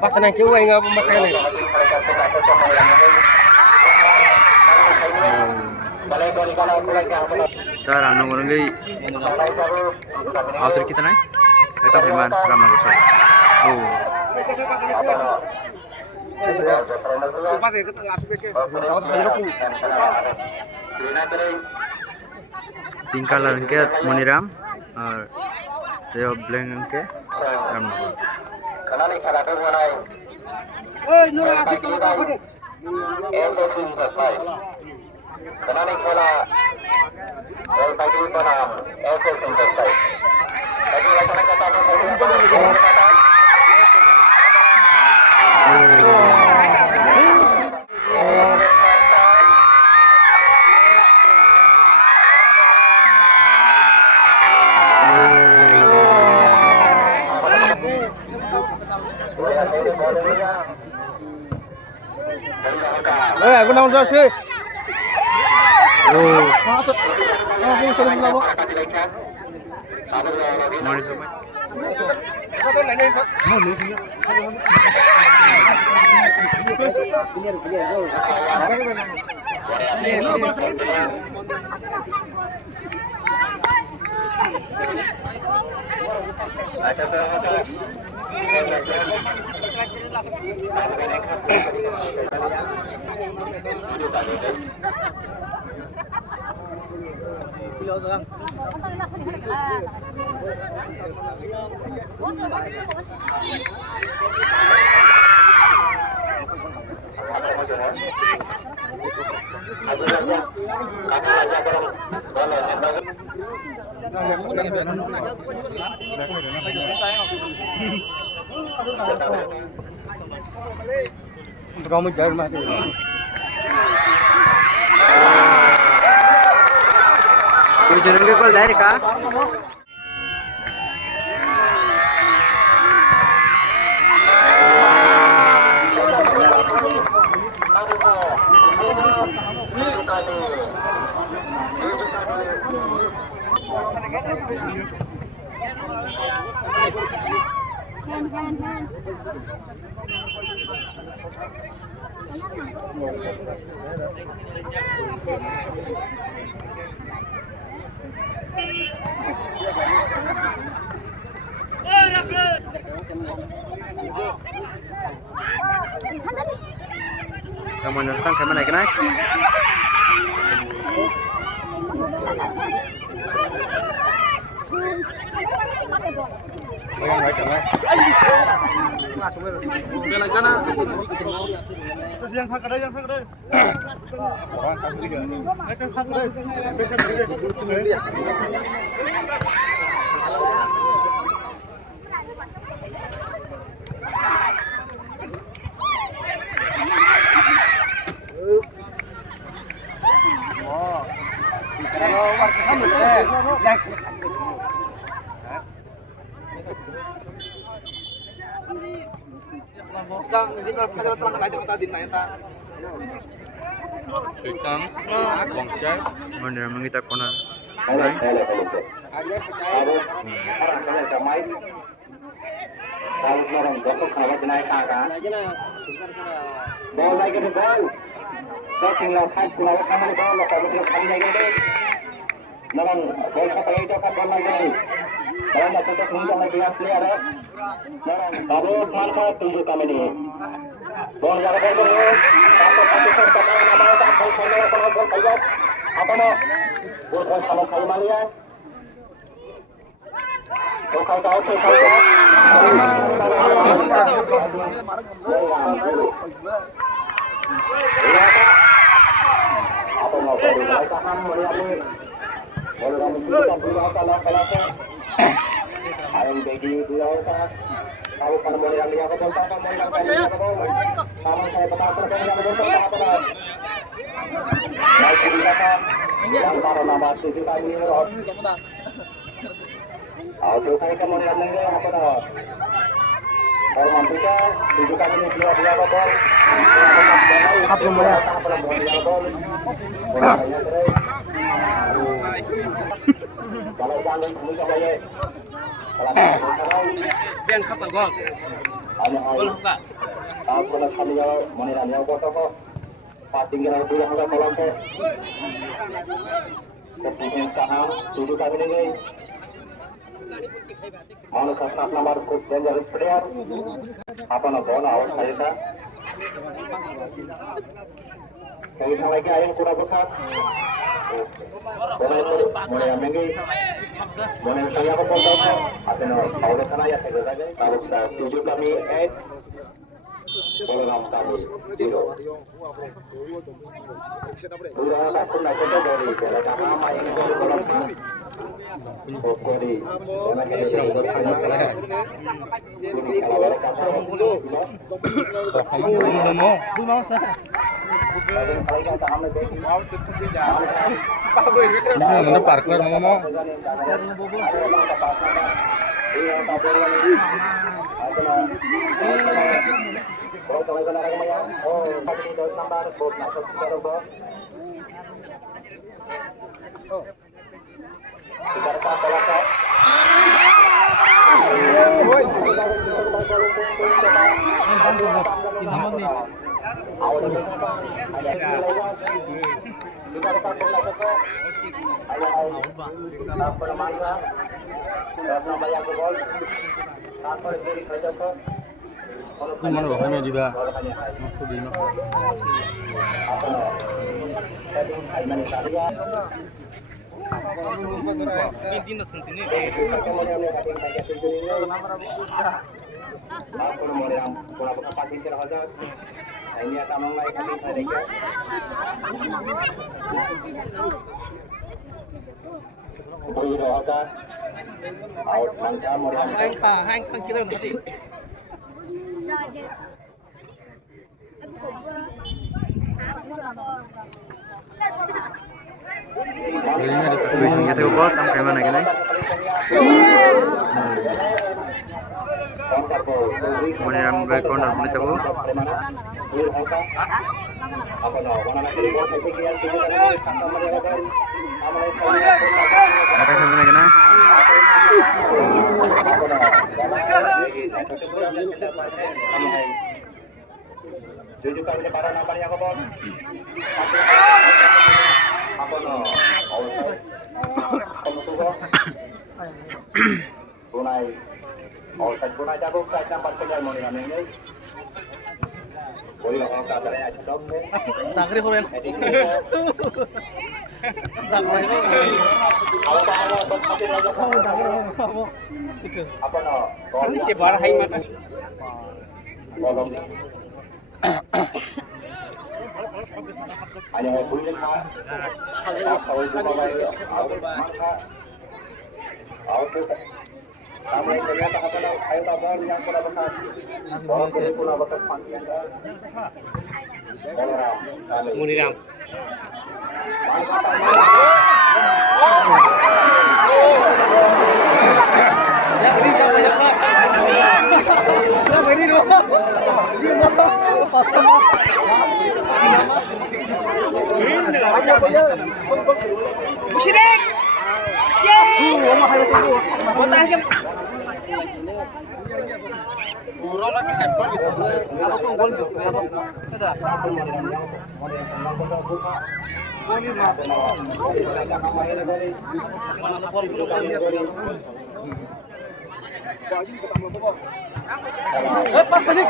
Pasan yang kieu enggak pemakai Tar anu ngurang deui. Autor kita naik. Kita firman ramna gosok. Oh. Pink color के मनीराम और ये black के रामनगर खनानि खेलाखौ होनाय FS Enterprise खनानि खेला बायदि बनाम FS Enterprise बायदि वचन कथा में aku naon sih? Oh. Aku sering lama. Mari sobat. Kamu jangan mati. Tujuan ke kol dari kah? Kamu nonton kamu naik naik. Mana mengita kona. Nomor dangerous player. Apa bola out saja. Kita lagi ayam kurang besar. Mulai mengi. Mulai saya ke pondok. Apa nama? Awalnya sana ya saya saja. Kalau kita 7 kami 8. Program kami 0. Sudah takut nak kita dari. Kalau sama main program kami. Pokoknya, jangan kita serang Mana rohnya juga. Bisa kita ubah sampai mana gini? Maniram corner boleh tahu? Ada yang mana gini? Tunjukkan para namanya ke bawah. Apa no? Bunai. Outside bunai jago kai nampak kerja mau ni ini. Boleh orang kata saya cakap. Tangri horen. Apa no? Ini si bar hai mat. Hanya boleh kah? Kalau itu auto sampai ternyata apa ayo tabal yang pernah besar orang pernah besar panjang Muniram. Ya ini jangan banyak lah. Ya ini dong. Musyrek. Allah hayat itu. Matahari. Pura lagi hebat gitu. Kalau tuh gol tuh, ada. Pas balik.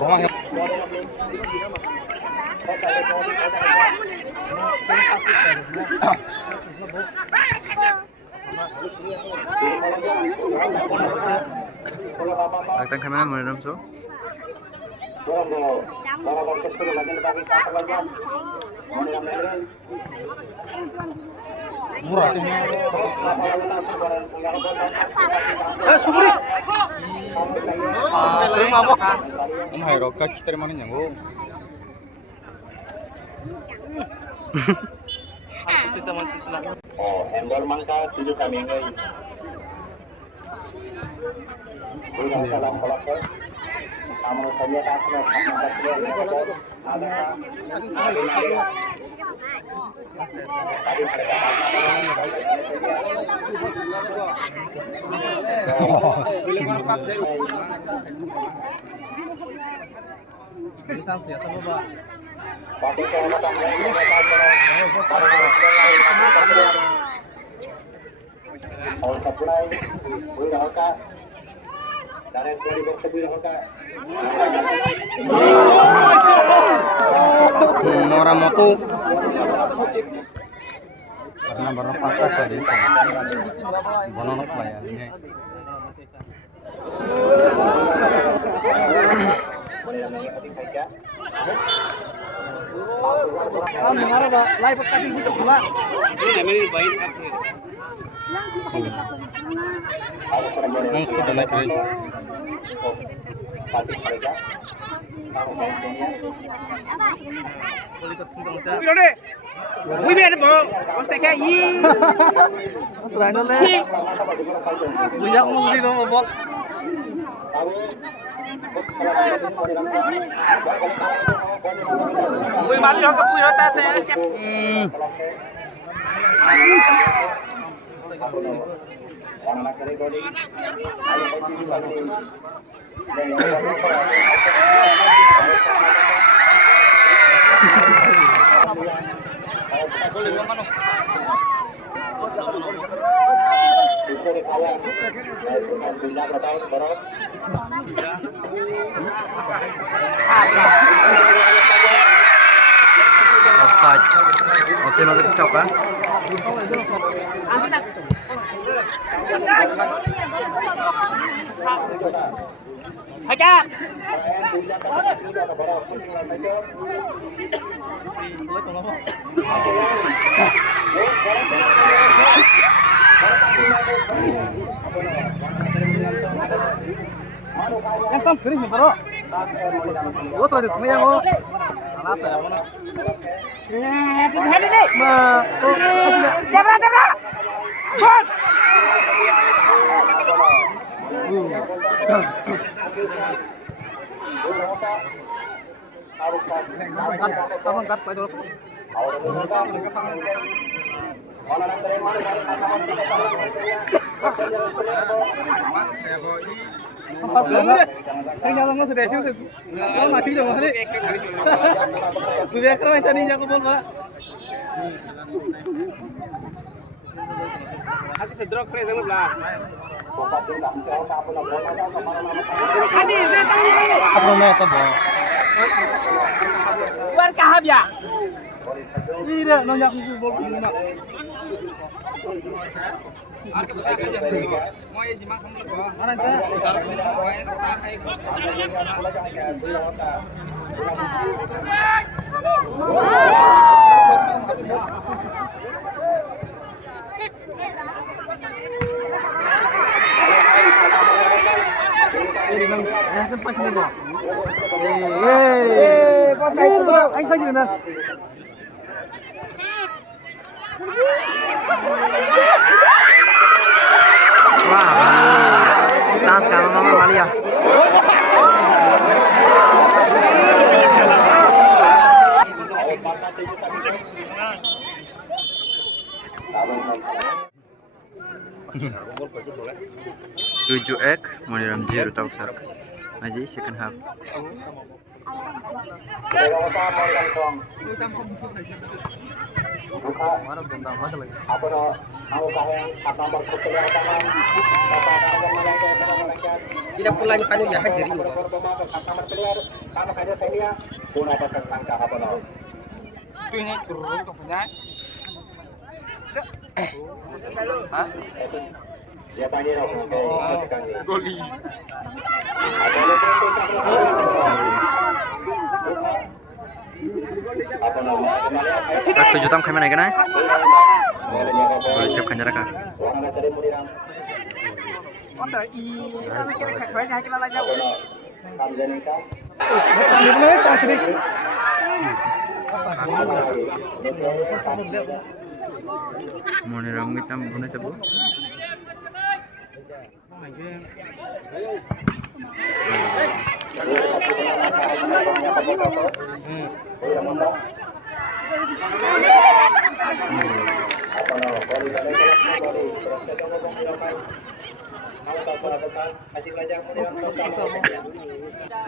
Orang Agtan kamera Maniram so. Hai roka kita mana nyanggo. Oh, handle mangka tujuh kami enggak. Bukan dalam kolaknya. Namun saya tak pernah Orang moto karena baru patah tadi. Bononok bayarnya. Sudah naik kereta. Offside. Offside masuk ke siapa? Yang tam kering nih bro. Gua tadi semuanya mau. Apa ya mana? Aku sedrok pre sama belah. Apa mau apa bro? Luar kahab ya. Tidak, nonyak bol ini nak. Mana Wah, chance kamu mama Malia. Tujuh ek, Maniram 0 Tauksak. Aja second half. Tidak pula nyepanu ya kan jadi. Tuh ini turun ke punya. Hah? Siapa ini dong? Goli. Apa namanya? Rak 7 tam khamai naikkan ay. Boleh siapkan jarak kah? Orang dari Mudiram. Masa ini kira kira kita lagi. Kamzanika. Moniram kita guna coba.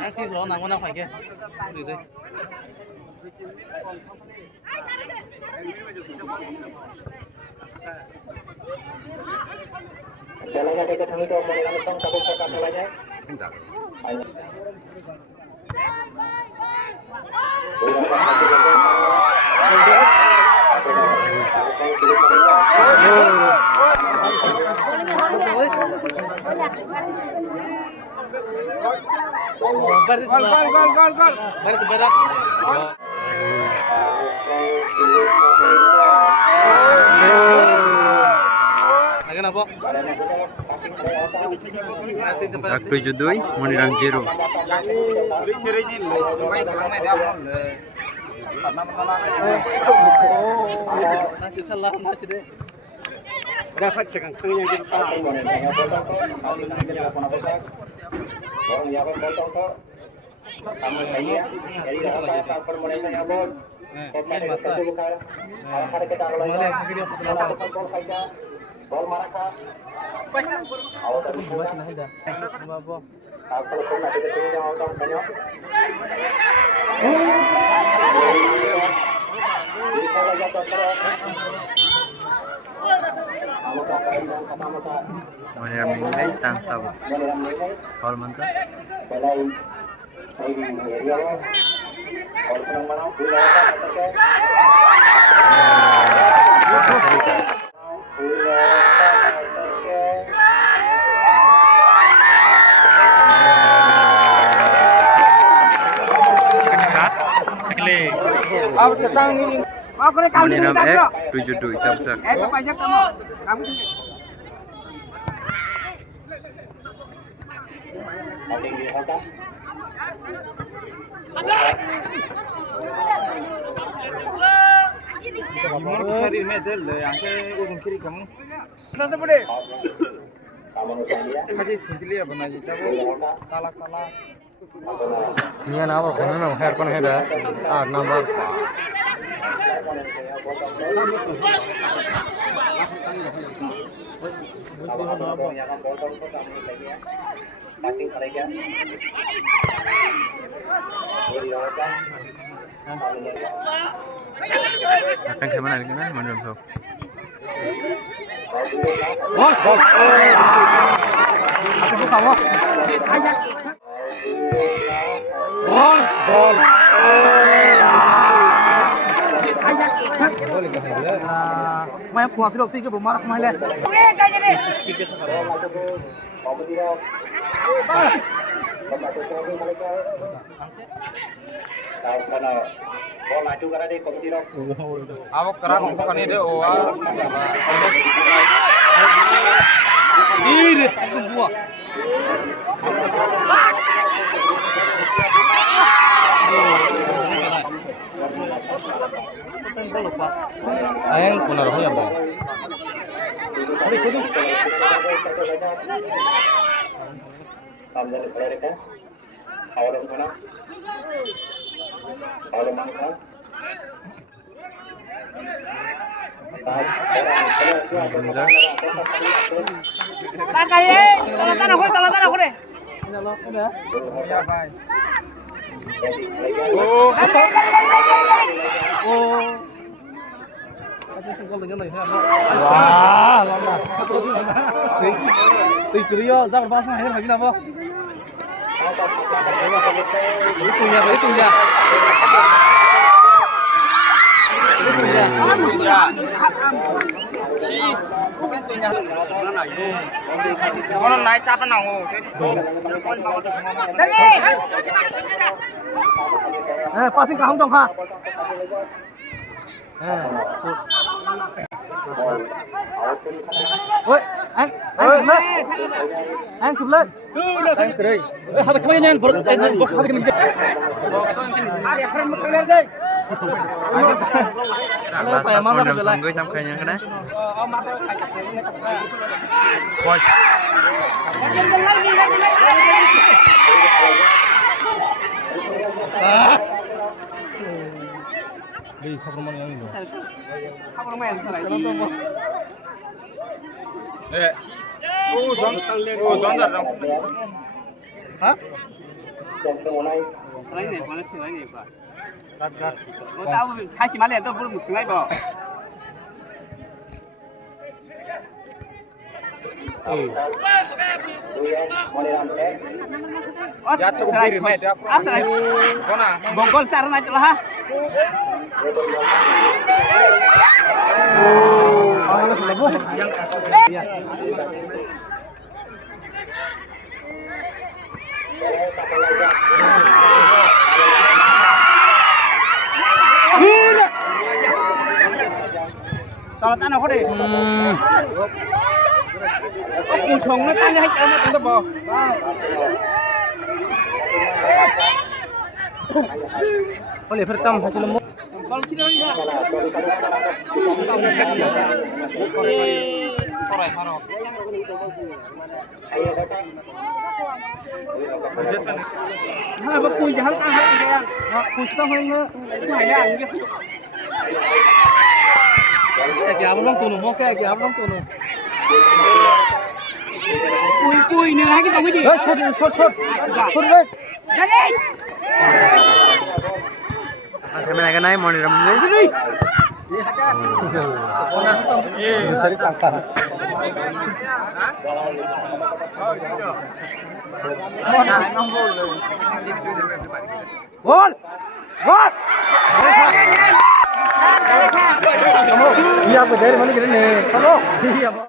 Nanti lo nang mana phải kia. Đi đây. Jalannya ke tengah itu mau langsung tabung ke jalannya. Entar. Baris gol. Baris berat. Lagi apa? Rak 72 Moniram 0. Nasi salah nasi deh. Dapat sekarang yang kita. Orang yang potong kok. Sama saya. Jadi apa permohonan yang bos. Kopi itu bukan. Hari kita mulai. Bol maraka. Awak tadi buat Apa? kalau pernah ketemu yang orang banyak. Jadi kalau jatuh terus. Moniram ini chance tahu. Hall manca. Balai ini area lo. Kalau senang mana Moniram 72 tabsak. Pajak kamu. Kamu di hotel. gimana kesari medel yang saya urung kiri kamu. Nanti boleh. Kamu dia. Masih sendiri apa nanti tahu. Salah. Ini apa? Kono hair kono heda. Number. Akan ke mana lagi kan? Moniram so. Mai kuat tidak sih ke bumar mai le. Bola maju karena di komisi rock. Awak kerang kok kan ide oh. Ih, itu buah. Ayang kuna roh ya bang. Hari kudu. Sambil berada. Awal mana? Awal mana? Tangan aku deh. Ya, bye. Oh. Wah, lama. Tuh, jangan pasang air lagi apa? Itu ya. Con này chắp nó nào passing ka không dong ha. Ôi, anh chụp lên. Anh chụp lên. Anh cái đây. Hai cái nhanh bột hai cái mình. Là sao mà nằm xuống người trong khay nha cái đấy. Coi. Đi không có món gì nữa. Không có món gì sao lại nó to. Ê. Doan thật không? Hả? Lấy này còn lấy này bà. Nó tao sai chỉ mà liền tao muốn một cái bò. Bongkol sarana aja lah. Kalau tanah kau deh. Củ trồng nó tăng hay cho nó tăng bò. Có lẽ phải tâm hay cho nó mua. Kalau kita ni lah. Hai bác cùi thì hắn ăn hết rồi anh. Cùi tao hơn nữa. Này là những cái. Cái áo lông tù nó cái áo lông tù nó. Cùi nữa hay cái đồng cái gì? Sốt lên. Ra đi. Cái này cái này món này làm gì đi? Gol! Gol! Iya, aku dari mana gini? Halo. Iya, Pak.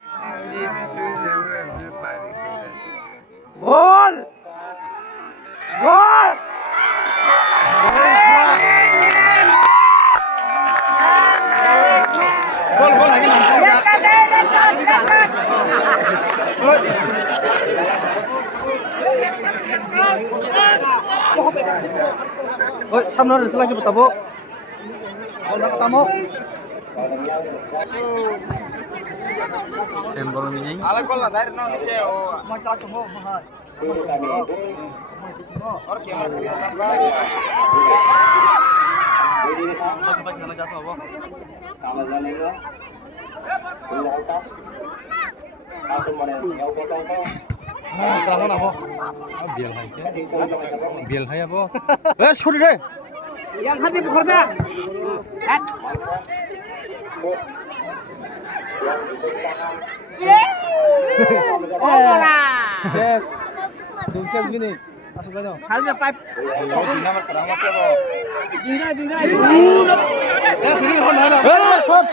Gol! Gol! Gol lagi langsung. Oi, samno ada lagi betabo. Kalau ketemu. Em belum ini. Ala gol lah dari nol CEO. Mau cakap mau mahal. Or kemar kriya tambah. Terang apa? Biel hai apa? Sorry deh. Yang hati bekerja. Oh, Yes. Sukses gini. Masuk aja. harusnya pipe. Tinggal. Sini mana? Shot.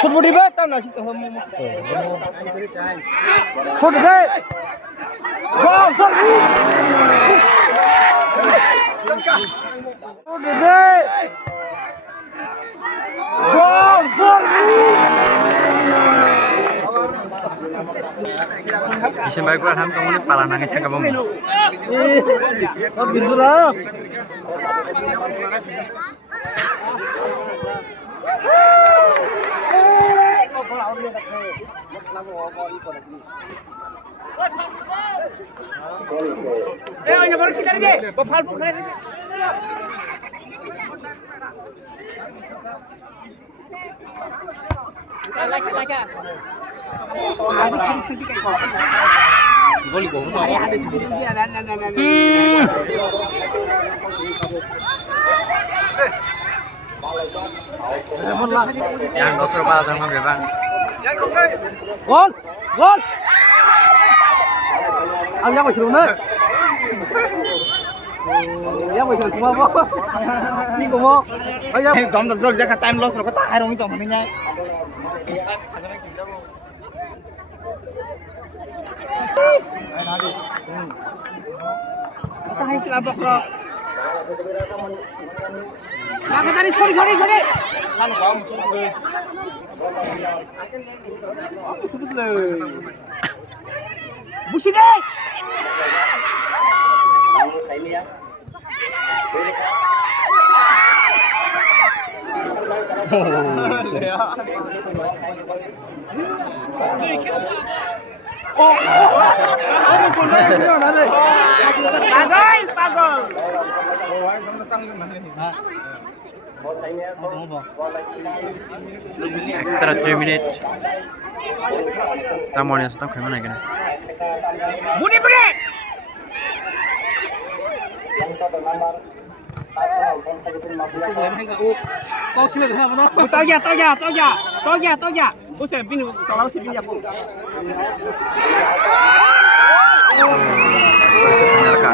Shot body bet tao nào chỉ hâm. Shot đấy. Gol. Shot đấy. Gol. Isin baik gua ham tunggu pala nangis cakap bom. Kau bintu lah. Yang baru kita lagi. Bapal bukan. Like. Ada sisi kayak kok. Gol gol. Ada sisi dia dan. Yang 200 pala sama berapa? Gol. Anh nhắc vào trường đấy. Nhắc vào trường chúng ta Ini kok mau? Ayo. Dòng dần dần ra cả time loss rồi có tài đâu mới tổng mình nhai. Tahan celabak lo. Nah, tadi sorry. Kan kamu suruh gue. Sebut le. Busi deh. Pagol. Oh, kamu datang ke mana nih? Extra 3 minutes. Tamuannya stop kayak mana kan? Budi. Kau kira dah mana? Tao ya. Bukan pin tolong si pin ya, Bu. Menyerka.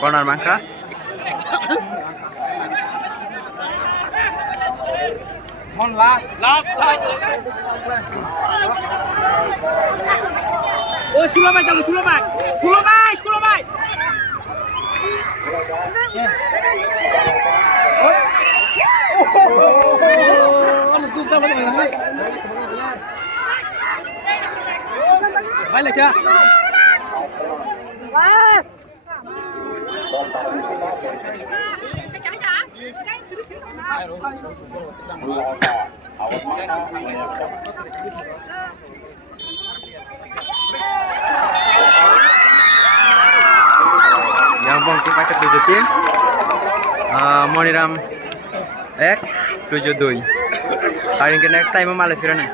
Corner Mangka. Mon last. Oh, Sulomai. Balik ya. Yang bangkit paket 7 tim. Moniram 1 7-2. Hari ke next time malah firana.